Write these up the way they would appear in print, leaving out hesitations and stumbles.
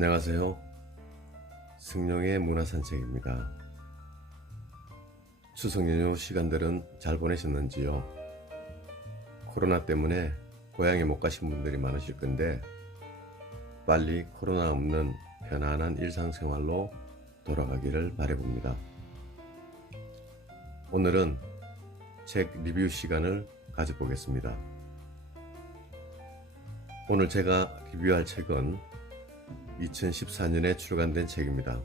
안녕하세요. 승용의 문화산책입니다. 추석 연휴 시간들은 잘 보내셨는지요? 코로나 때문에 고향에 못 가신 분들이 많으실 건데 빨리 코로나 없는 편안한 일상생활로 돌아가기를 바라봅니다. 오늘은 책 리뷰 시간을 가져보겠습니다. 오늘 제가 리뷰할 책은 2014년에 출간된 책입니다.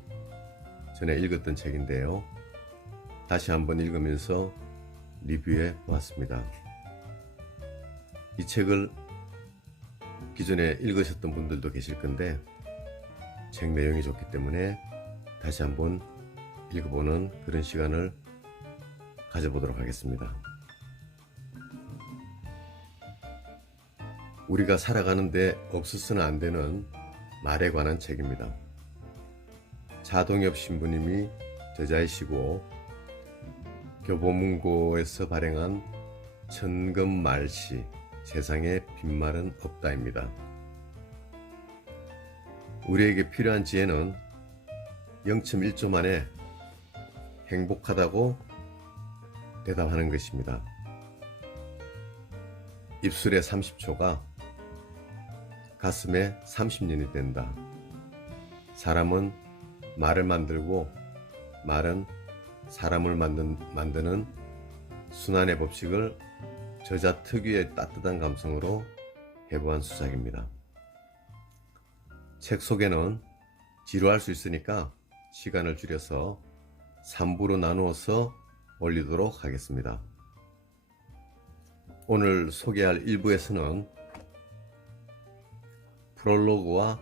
전에 읽었던 책인데요. 다시 한번 읽으면서 리뷰해 보았습니다. 이 책을 기존에 읽으셨던 분들도 계실 건데 책 내용이 좋기 때문에 다시 한번 읽어보는 그런 시간을 가져보도록 하겠습니다. 우리가 살아가는데 없어서는 안 되는 말에 관한 책입니다. 차동엽 신부님이 저자이시고 교보문고에서 발행한 천금말시 세상에 빈말은 없다입니다. 우리에게 필요한 지혜는 0.1초 만에 행복하다고 대답하는 것입니다. 입술의 30초가 가슴에 30년이 된다. 사람은 말을 만들고 말은 사람을 만드는 순환의 법칙을 저자 특유의 따뜻한 감성으로 해부한 수작입니다. 책 소개는 지루할 수 있으니까 시간을 줄여서 3부로 나누어서 올리도록 하겠습니다. 오늘 소개할 1부에서는 프롤로그와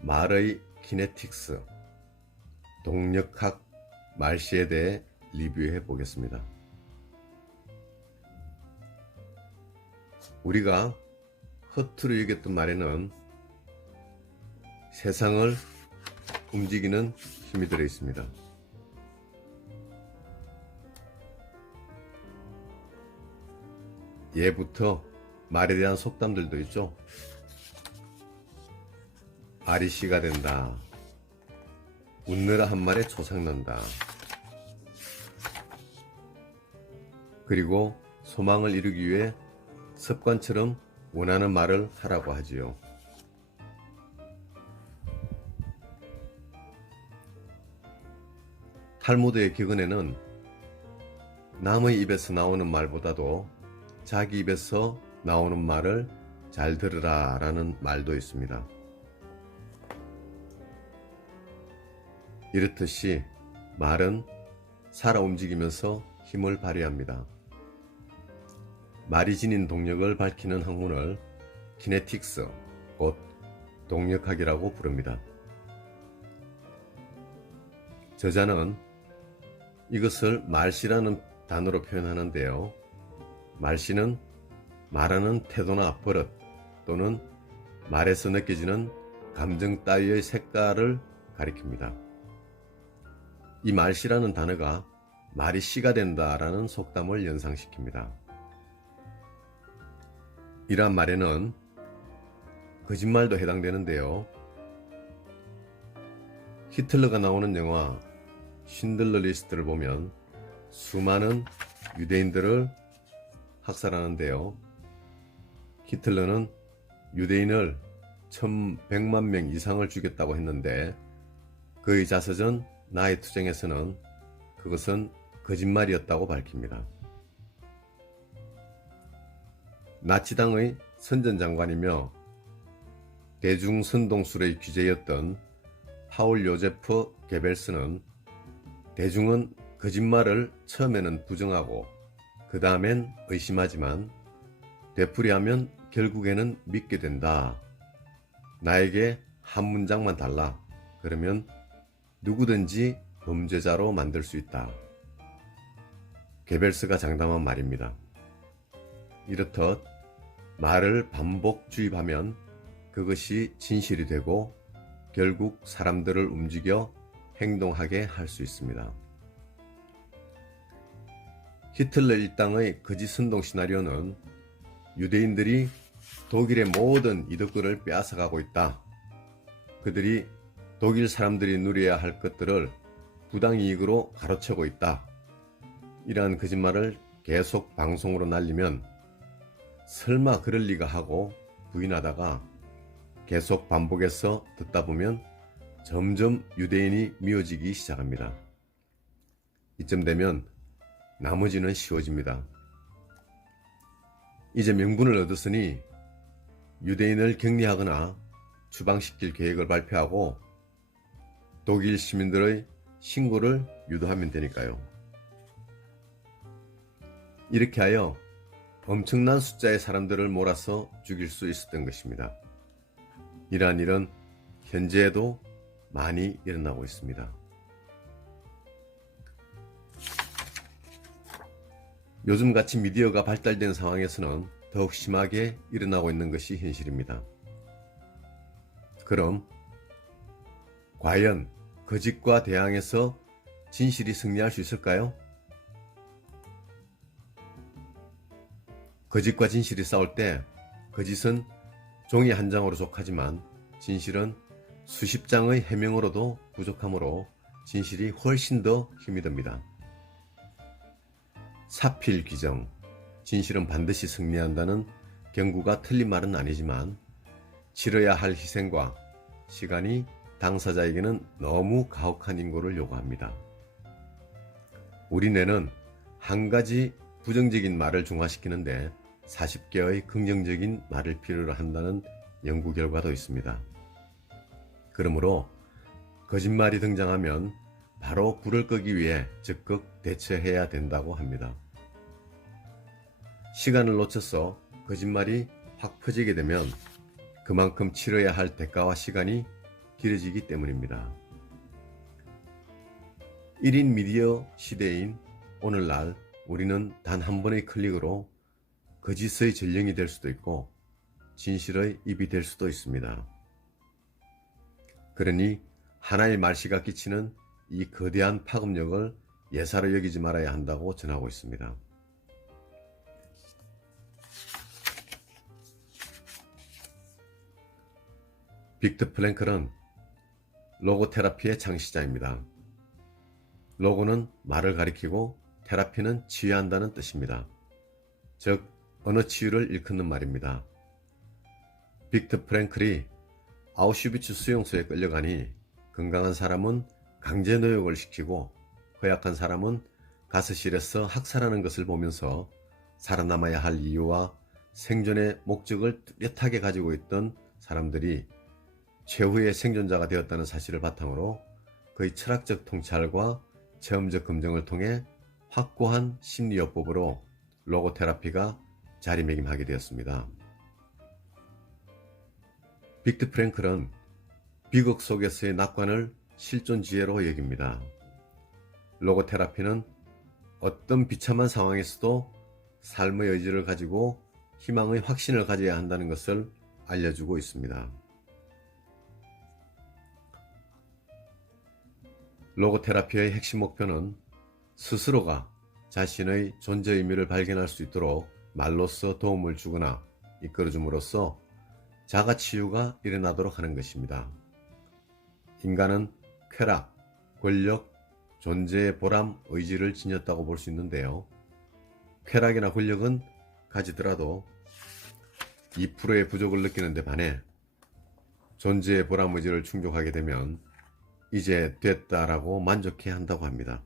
말의 키네틱스, 동력학 말시에 대해 리뷰해 보겠습니다. 우리가 허투루 얘기했던 말에는 세상을 움직이는 힘이 들어 있습니다. 예부터 말에 대한 속담들도 있죠. 알이 씨가 된다. 웃느라 한 말에 초상난다. 그리고 소망을 이루기 위해 습관처럼 원하는 말을 하라고 하지요. 탈무드의 격언에는 남의 입에서 나오는 말보다도 자기 입에서 나오는 말을 잘 들으라 라는 말도 있습니다. 이렇듯이 말은 살아 움직이면서 힘을 발휘합니다. 말이 지닌 동력을 밝히는 학문을 키네틱스, 곧 동력학이라고 부릅니다. 저자는 이것을 말씨라는 단어로 표현하는데요. 말씨는 말하는 태도나 버릇 또는 말에서 느껴지는 감정 따위의 색깔을 가리킵니다. 이 말씨라는 단어가 말이 씨가 된다라는 속담을 연상시킵니다. 이러한 말에는 거짓말도 해당되는데요. 히틀러가 나오는 영화 쉰들러 리스트를 보면 수많은 유대인들을 학살하는데요. 히틀러는 유대인을 1100만 명 이상을 죽였다고 했는데 그의 자서전 나의 투쟁에서는 그것은 거짓말이었다고 밝힙니다. 나치당의 선전장관이며 대중선동술의 귀재였던 파울 요제프 게벨스는 대중은 거짓말을 처음에는 부정하고 그 다음엔 의심하지만 되풀이하면 결국에는 믿게 된다. 나에게 한 문장만 달라. 그러면 누구든지 범죄자로 만들 수 있다. 게벨스가 장담한 말입니다. 이렇듯 말을 반복 주입하면 그것이 진실이 되고 결국 사람들을 움직여 행동하게 할 수 있습니다. 히틀러 일당의 거짓 선동 시나리오는 유대인들이 독일의 모든 이득들을 빼앗아가고 있다. 그들이 독일 사람들이 누려야 할 것들을 부당이익으로 가로채고 있다. 이러한 거짓말을 계속 방송으로 날리면 설마 그럴 리가 하고 부인하다가 계속 반복해서 듣다 보면 점점 유대인이 미워지기 시작합니다. 이쯤 되면 나머지는 쉬워집니다. 이제 명분을 얻었으니 유대인을 격리하거나 추방시킬 계획을 발표하고 독일 시민들의 신고를 유도하면 되니까요. 이렇게 하여 엄청난 숫자의 사람들을 몰아서 죽일 수 있었던 것입니다. 이러한 일은 현재에도 많이 일어나고 있습니다. 요즘같이 미디어가 발달된 상황에서는 더욱 심하게 일어나고 있는 것이 현실입니다. 그럼 과연 거짓과 대항해서 진실이 승리할 수 있을까요? 거짓과 진실이 싸울 때 거짓은 종이 한 장으로 족하지만 진실은 수십 장의 해명으로도 부족하므로 진실이 훨씬 더 힘이 듭니다. 사필귀정, 진실은 반드시 승리한다는 경구가 틀린 말은 아니지만 치러야 할 희생과 시간이 당사자에게는 너무 가혹한 인고를 요구합니다. 우리 뇌는 한 가지 부정적인 말을 중화시키는데 40개의 긍정적인 말을 필요로 한다는 연구 결과도 있습니다. 그러므로 거짓말이 등장하면 바로 불을 끄기 위해 적극 대처해야 된다고 합니다. 시간을 놓쳐서 거짓말이 확 퍼지게 되면 그만큼 치러야 할 대가와 시간이 길어지기 때문입니다. 1인 미디어 시대인 오늘날 우리는 단 한 번의 클릭으로 거짓의 전령이 될 수도 있고 진실의 입이 될 수도 있습니다. 그러니 하나의 말씨가 끼치는 이 거대한 파급력을 예사로 여기지 말아야 한다고 전하고 있습니다. 빅터 프랭클은 로고 테라피의 창시자입니다. 로고는 말을 가리키고 테라피는 치유한다는 뜻입니다. 즉 언어 치유를 일컫는 말입니다. 빅터 프랭클이 아우슈비츠 수용소에 끌려가니 건강한 사람은 강제 노역을 시키고 허약한 사람은 가스실에서 학살하는 것을 보면서 살아남아야 할 이유와 생존의 목적을 뚜렷하게 가지고 있던 사람들이 최후의 생존자가 되었다는 사실을 바탕으로 그의 철학적 통찰과 체험적 검증을 통해 확고한 심리요법으로 로고테라피가 자리매김하게 되었습니다. 빅터 프랭클은 비극 속에서의 낙관을 실존지혜로 여깁니다. 로고테라피는 어떤 비참한 상황에서도 삶의 의지를 가지고 희망의 확신을 가져야 한다는 것을 알려주고 있습니다. 로고테라피의 핵심 목표는 스스로가 자신의 존재 의미를 발견할 수 있도록 말로써 도움을 주거나 이끌어줌으로써 자가치유가 일어나도록 하는 것입니다. 인간은 쾌락, 권력, 존재의 보람, 의지를 지녔다고 볼 수 있는데요. 쾌락이나 권력은 가지더라도 2%의 부족을 느끼는 데 반해 존재의 보람, 의지를 충족하게 되면 이제 됐다라고 만족해 한다고 합니다.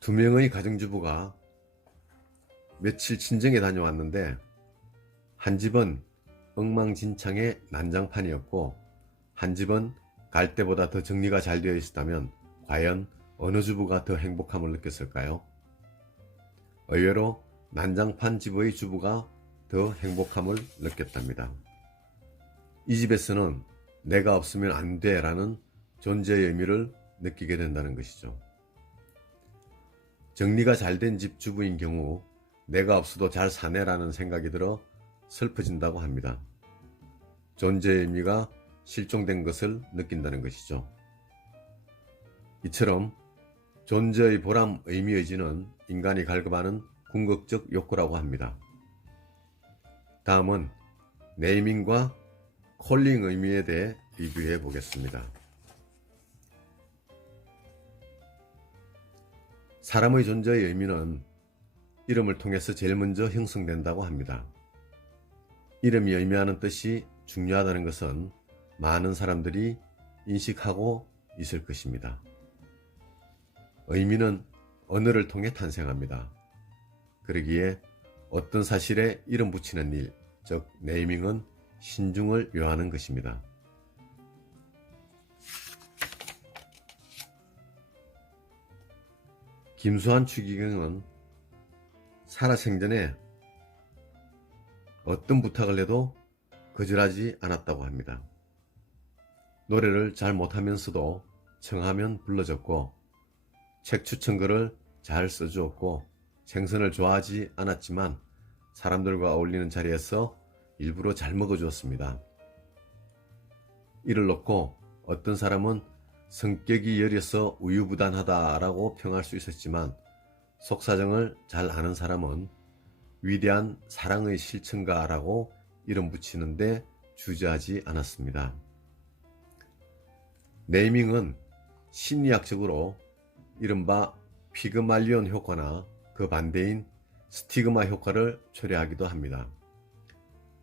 두 명의 가정주부가 며칠 친정에 다녀왔는데 한 집은 엉망진창의 난장판이었고 한 집은 갈 때보다 더 정리가 잘 되어 있었다면 과연 어느 주부가 더 행복함을 느꼈을까요? 의외로 난장판 집의 주부가 더 행복함을 느꼈답니다. 이 집에서는 내가 없으면 안 돼 라는 존재의 의미를 느끼게 된다는 것이죠. 정리가 잘 된 집 주부인 경우 내가 없어도 잘 사네라는 생각이 들어 슬퍼진다고 합니다. 존재의 의미가 실종된 것을 느낀다는 것이죠. 이처럼 존재의 보람, 의미, 의지는 인간이 갈급하는 궁극적 욕구라고 합니다. 다음은 네이밍과 콜링 의미에 대해 리뷰해 보겠습니다. 사람의 존재의 의미는 이름을 통해서 제일 먼저 형성된다고 합니다. 이름이 의미하는 뜻이 중요하다는 것은 많은 사람들이 인식하고 있을 것입니다. 의미는 언어를 통해 탄생합니다. 그러기에 어떤 사실에 이름 붙이는 일, 즉 네이밍은 신중을 요하는 것입니다. 김수환 추기경은 살아생전에 어떤 부탁을 해도 거절하지 않았다고 합니다. 노래를 잘 못하면서도 청하면 불러줬고, 책 추천글을 잘 써주었고, 생선을 좋아하지 않았지만 사람들과 어울리는 자리에서 일부러 잘 먹어주었습니다. 이를 놓고 어떤 사람은 성격이 여려서 우유부단하다라고 평할 수 있었지만, 속사정을 잘 아는 사람은 위대한 사랑의 실천가라고 이름 붙이는데 주저하지 않았습니다. 네이밍은 심리학적으로 이른바 피그말리온 효과나 그 반대인 스티그마 효과를 초래하기도 합니다.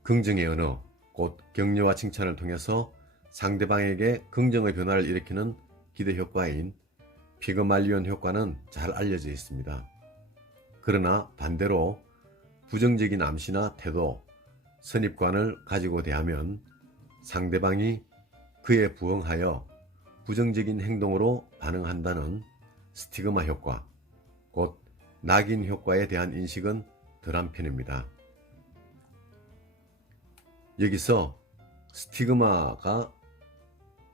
긍정의 언어, 곧 격려와 칭찬을 통해서 상대방에게 긍정의 변화를 일으키는 기대 효과인 피그말리온 효과는 잘 알려져 있습니다. 그러나 반대로 부정적인 암시나 태도, 선입관을 가지고 대하면 상대방이 그에 부응하여 부정적인 행동으로 반응한다는 스티그마 효과, 곧 낙인 효과에 대한 인식은 덜한 편입니다. 여기서 스티그마가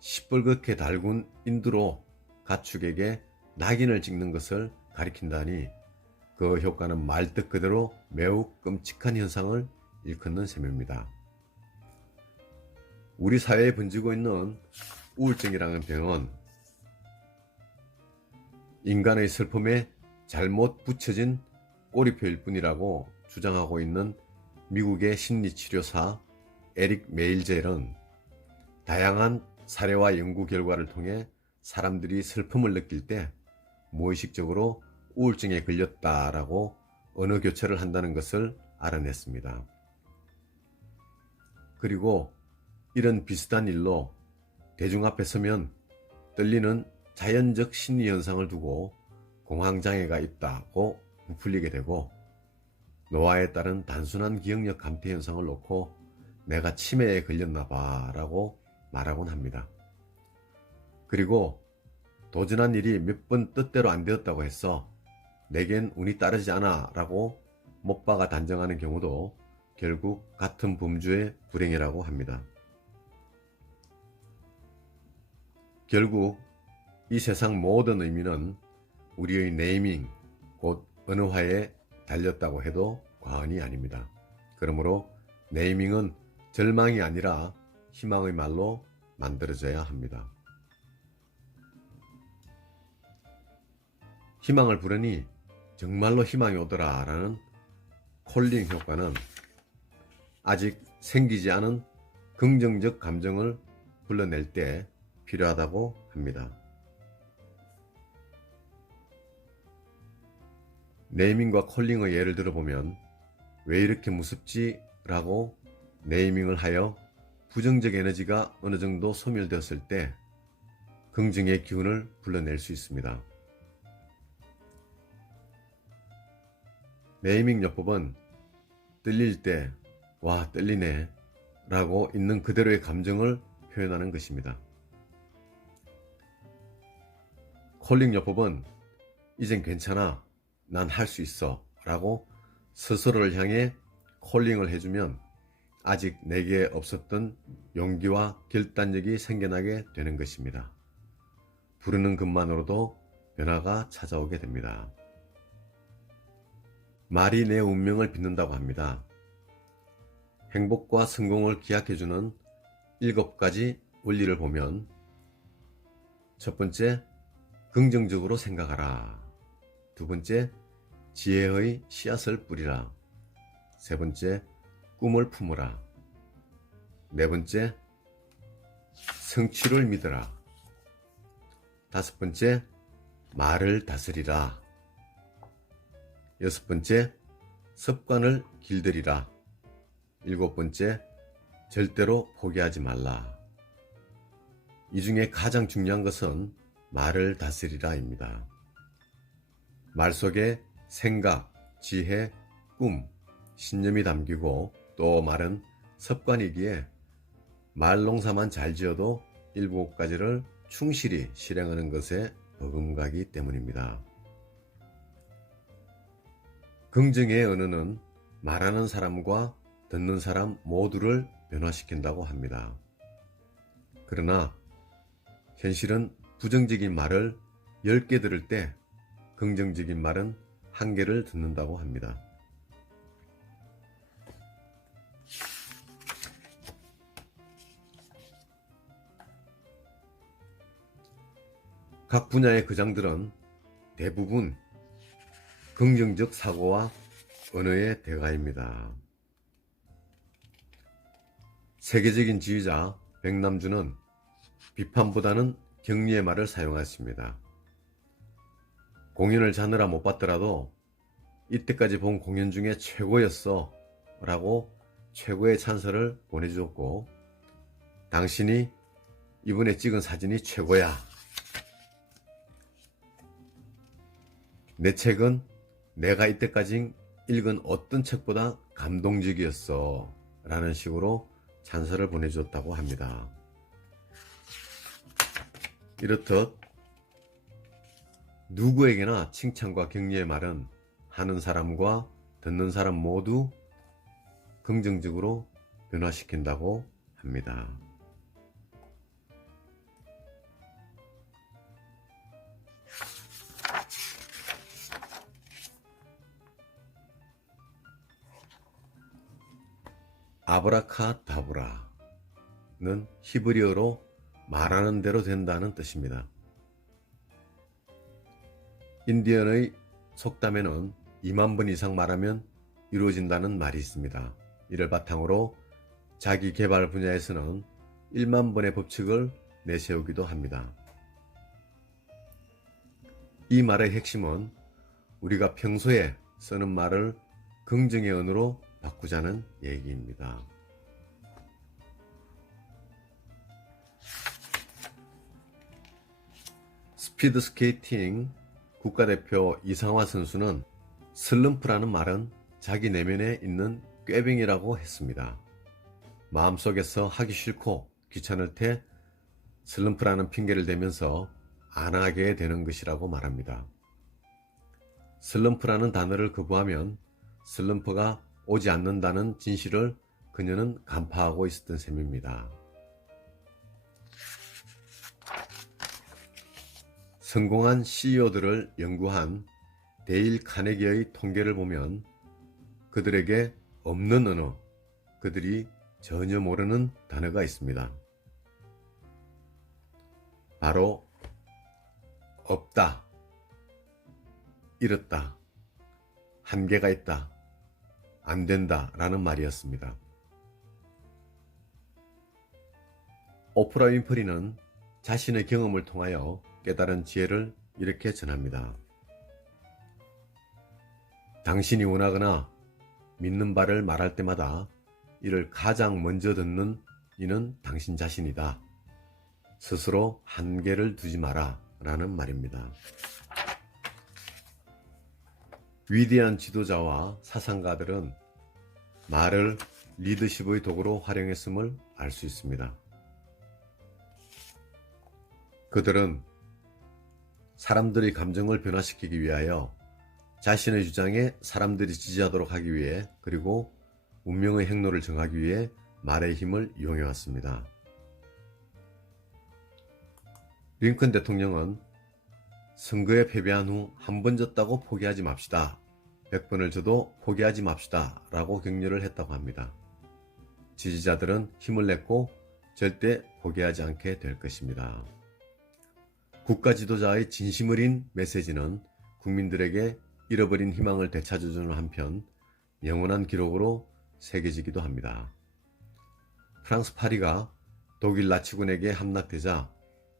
시뻘겋게 달군 인두로 가축에게 낙인을 찍는 것을 가리킨다니 그 효과는 말뜻 그대로 매우 끔찍한 현상을 일컫는 셈입니다. 우리 사회에 번지고 있는 우울증이라는 병은 인간의 슬픔에 잘못 붙여진 꼬리표일 뿐이라고 주장하고 있는 미국의 심리치료사 에릭 메일젤은 다양한 사례와 연구 결과를 통해 사람들이 슬픔을 느낄 때 무의식적으로 우울증에 걸렸다라고 언어 교체를 한다는 것을 알아냈습니다. 그리고 이런 비슷한 일로 대중 앞에 서면 떨리는 자연적 심리 현상을 두고 공황장애가 있다고 부풀리게 되고, 노화에 따른 단순한 기억력 감퇴 현상을 놓고 내가 치매에 걸렸나 봐 라고 말하곤 합니다. 그리고 도전한 일이 몇 번 뜻대로 안 되었다고 해서 내겐 운이 따르지 않아 라고 못 박아 단정하는 경우도 결국 같은 범주의 불행이라고 합니다. 결국 이 세상 모든 의미는 우리의 네이밍, 곧 언어화에 달렸다고 해도 과언이 아닙니다. 그러므로 네이밍은 절망이 아니라 희망의 말로 만들어져야 합니다. 희망을 부르니 정말로 희망이 오더라 라는 콜링 효과는 아직 생기지 않은 긍정적 감정을 불러낼 때 필요하다고 합니다. 네이밍과 콜링의 예를 들어보면 왜 이렇게 무섭지? 라고 네이밍을 하여 부정적 에너지가 어느 정도 소멸되었을 때 긍정의 기운을 불러낼 수 있습니다. 네이밍 요법은 떨릴 때 와 떨리네 라고 있는 그대로의 감정을 표현하는 것입니다. 콜링 요법은 이젠 괜찮아, 난 할 수 있어 라고 스스로를 향해 콜링을 해주면 아직 내게 없었던 용기와 결단력이 생겨나게 되는 것입니다. 부르는 것만으로도 변화가 찾아오게 됩니다. 말이 내 운명을 빚는다고 합니다. 행복과 성공을 기약해주는 7가지 원리를 보면, 첫 번째, 긍정적으로 생각하라. 두 번째, 지혜의 씨앗을 뿌리라. 세 번째, 꿈을 품으라. 네 번째, 성취를 믿어라. 다섯 번째, 말을 다스리라. 여섯 번째, 습관을 길들이라. 일곱 번째, 절대로 포기하지 말라. 이 중에 가장 중요한 것은 말을 다스리라입니다. 말 속에 생각, 지혜, 꿈, 신념이 담기고 또 말은 습관이기에 말 농사만 잘 지어도 7가지를 충실히 실행하는 것에 버금가기 때문입니다. 긍정의 언어는 말하는 사람과 듣는 사람 모두를 변화시킨다고 합니다. 그러나 현실은 부정적인 말을 10개 들을 때 긍정적인 말은 1개를 듣는다고 합니다. 각 분야의 거장들은 대부분 긍정적 사고와 언어의 대가입니다. 세계적인 지휘자 백남주는 비판보다는 격려의 말을 사용했습니다. 공연을 자느라 못 봤더라도 이때까지 본 공연 중에 최고였어 라고 최고의 찬사를 보내주었고, 당신이 이번에 찍은 사진이 최고야. 내 책은 내가 이때까지 읽은 어떤 책보다 감동적이었어 라는 식으로 찬사를 보내주었다고 합니다. 이렇듯 누구에게나 칭찬과 격려의 말은 하는 사람과 듣는 사람 모두 긍정적으로 변화시킨다고 합니다. 아브라카다브라는 히브리어로 말하는 대로 된다는 뜻입니다. 인디언의 속담에는 2만 번 이상 말하면 이루어진다는 말이 있습니다. 이를 바탕으로 자기 개발 분야에서는 1만 번의 법칙을 내세우기도 합니다. 이 말의 핵심은 우리가 평소에 쓰는 말을 긍정의 언어로 바꾸자는 얘기입니다. 스피드스케이팅 국가대표 이상화 선수는 슬럼프라는 말은 자기 내면에 있는 꾀병이라고 했습니다. 마음속에서 하기 싫고 귀찮을 때 슬럼프라는 핑계를 대면서 안 하게 되는 것이라고 말합니다. 슬럼프라는 단어를 거부하면 슬럼프가 오지 않는다는 진실을 그녀는 간파하고 있었던 셈입니다. 성공한 CEO들을 연구한 데일 카네기의 통계를 보면 그들에게 없는 언어, 그들이 전혀 모르는 단어가 있습니다. 바로 없다, 잃었다, 한계가 있다, 안 된다 라는 말이었습니다. 오프라 윈프리는 자신의 경험을 통하여 깨달은 지혜를 이렇게 전합니다. 당신이 원하거나 믿는 바를 말할 때마다 이를 가장 먼저 듣는 이는 당신 자신이다. 스스로 한계를 두지 마라 라는 말입니다. 위대한 지도자와 사상가들은 말을 리더십의 도구로 활용했음을 알 수 있습니다. 그들은 사람들의 감정을 변화시키기 위하여 자신의 주장에 사람들이 지지하도록 하기 위해, 그리고 운명의 행로를 정하기 위해 말의 힘을 이용해 왔습니다. 링컨 대통령은 선거에 패배한 후 한 번 졌다고 포기하지 맙시다. 100번을 져도 포기하지 맙시다. 라고 격려를 했다고 합니다. 지지자들은 힘을 냈고 절대 포기하지 않게 될 것입니다. 국가 지도자의 진심 어린 메시지는 국민들에게 잃어버린 희망을 되찾아주는 한편 영원한 기록으로 새겨지기도 합니다. 프랑스 파리가 독일 나치군에게 함락되자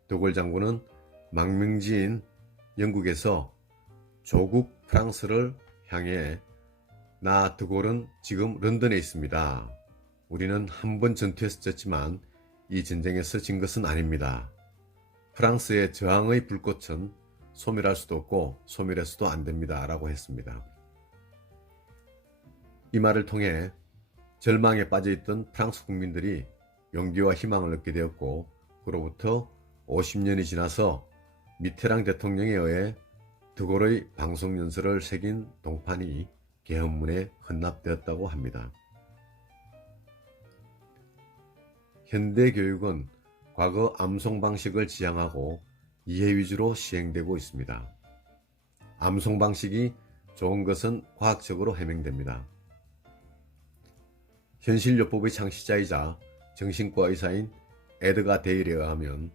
도골 장군은 망명지인 영국에서 조국 프랑스를 향해 나 드골은 지금 런던에 있습니다. 우리는 한 번 전투에서 졌지만 이 전쟁에서 진 것은 아닙니다. 프랑스의 저항의 불꽃은 소멸할 수도 없고 소멸해서도 안 됩니다. 라고 했습니다. 이 말을 통해 절망에 빠져있던 프랑스 국민들이 용기와 희망을 얻게 되었고 그로부터 50년이 지나서 미테랑 대통령에 의해 드골의 방송연설을 새긴 동판이 계엄문에 헌납되었다고 합니다. 현대 교육은 과거 암송 방식을 지향하고 이해 위주로 시행되고 있습니다. 암송 방식이 좋은 것은 과학적으로 해명됩니다. 현실요법의 창시자이자 정신과 의사인 에드가 데일에 의하면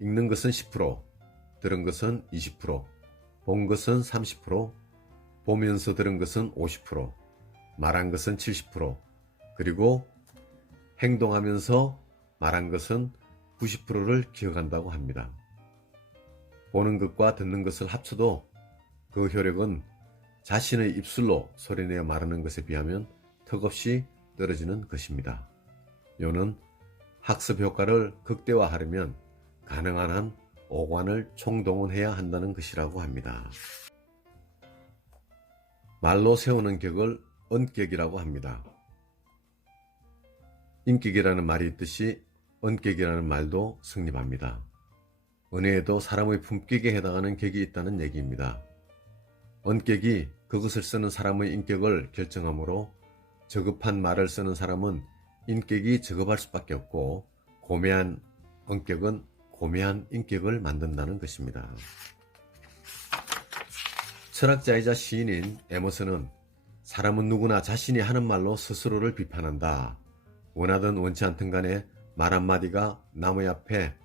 읽는 것은 10%, 들은 것은 20%, 본 것은 30%, 보면서 들은 것은 50%, 말한 것은 70%, 그리고 행동하면서 말한 것은 90%를 기억한다고 합니다. 보는 것과 듣는 것을 합쳐도 그 효력은 자신의 입술로 소리내어 말하는 것에 비하면 턱없이 떨어지는 것입니다. 요는 학습 효과를 극대화하려면 가능한 한 오관을 총동원해야 한다는 것이라고 합니다. 말로 세우는 격을 언격이라고 합니다. 인격이라는 말이 있듯이 언격이라는 말도 성립합니다. 언어에도 사람의 품격에 해당하는 격이 있다는 얘기입니다. 언격이 그것을 쓰는 사람의 인격을 결정하므로 저급한 말을 쓰는 사람은 인격이 저급할 수밖에 없고 고매한 언격은 고매한 인격을 만든다는 것입니다. 철학자이자 시인인 에머슨은 사람은 누구나 자신이 하는 말로 스스로를 비판한다. 원하든 원치 않든 간에 말 한마디가 남의 앞에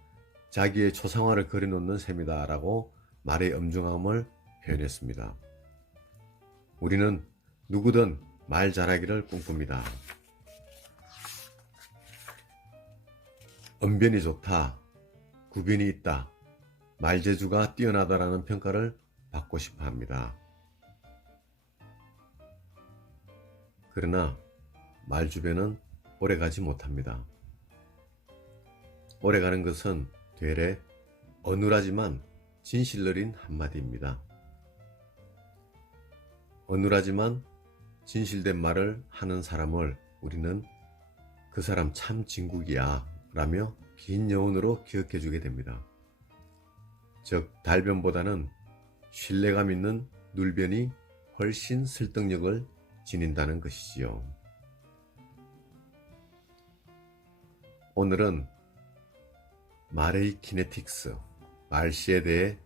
자기의 초상화를 그려놓는 셈이다 라고 말의 엄중함을 표현했습니다. 우리는 누구든 말 잘하기를 꿈꿉니다. 언변이 좋다, 구변이 있다, 말재주가 뛰어나다라는 평가를 받고 싶어 합니다. 그러나 말주변은 오래가지 못합니다. 오래가는 것은 되레 어눌하지만 진실러린 한마디입니다. 어눌하지만 진실된 말을 하는 사람을 우리는 그 사람 참 진국이야 라며 긴 여운으로 기억해 주게 됩니다. 즉 달변보다는 신뢰감 있는 눌변이 훨씬 설득력을 지닌다는 것이지요. 오늘은 말의 키네틱스, 말씨에 대해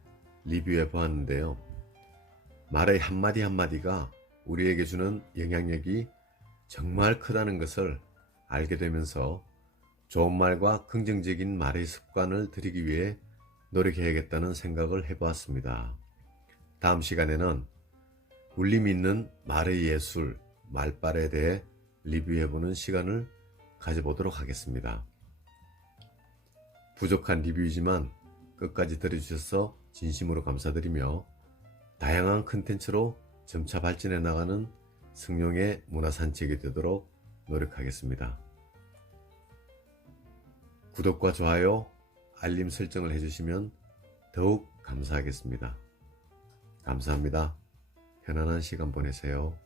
리뷰해 보았는데요. 말의 한마디 한마디가 우리에게 주는 영향력이 정말 크다는 것을 알게 되면서 좋은 말과 긍정적인 말의 습관을 들이기 위해 노력해야겠다는 생각을 해보았습니다. 다음 시간에는 울림이 있는 말의 예술, 말발에 대해 리뷰해보는 시간을 가져보도록 하겠습니다. 부족한 리뷰이지만 끝까지 들어주셔서 진심으로 감사드리며 다양한 컨텐츠로 점차 발전해 나가는 성룡의 문화산책이 되도록 노력하겠습니다. 구독과 좋아요, 알림 설정을 해주시면 더욱 감사하겠습니다. 감사합니다. 편안한 시간 보내세요.